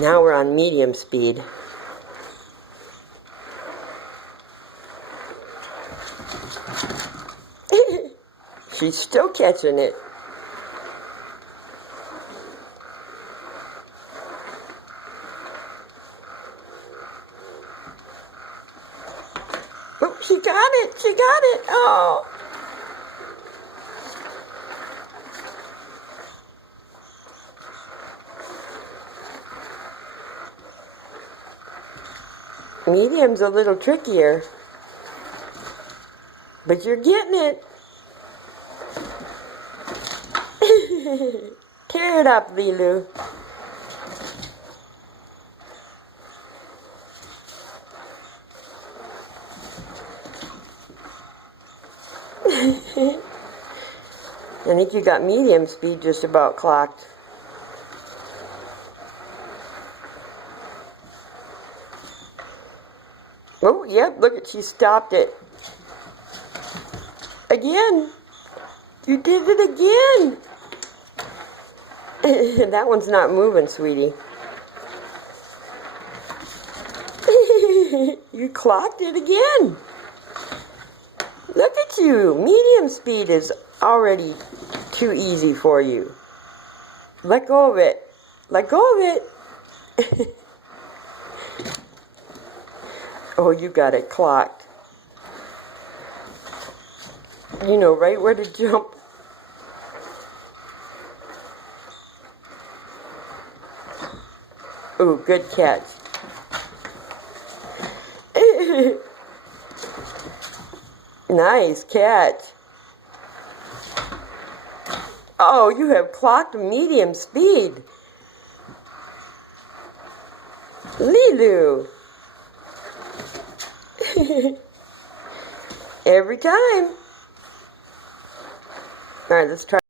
Now we're on medium speed. She's still catching it. Oh, she got it! She got it! Oh! Medium's a little trickier. But you're getting it. Tear it up, Lilu. I think you got medium speed just about clocked. Oh, yep, look at, she stopped it. Again. You did it again. That one's not moving, sweetie. You clocked it again. Look at you. Medium speed is already too easy for you. Let go of it. Let go of it. Oh, you got it clocked. You know right where to jump. Ooh, good catch. Nice catch. Oh, you have clocked medium speed. Lilu. Every time. All right, let's try.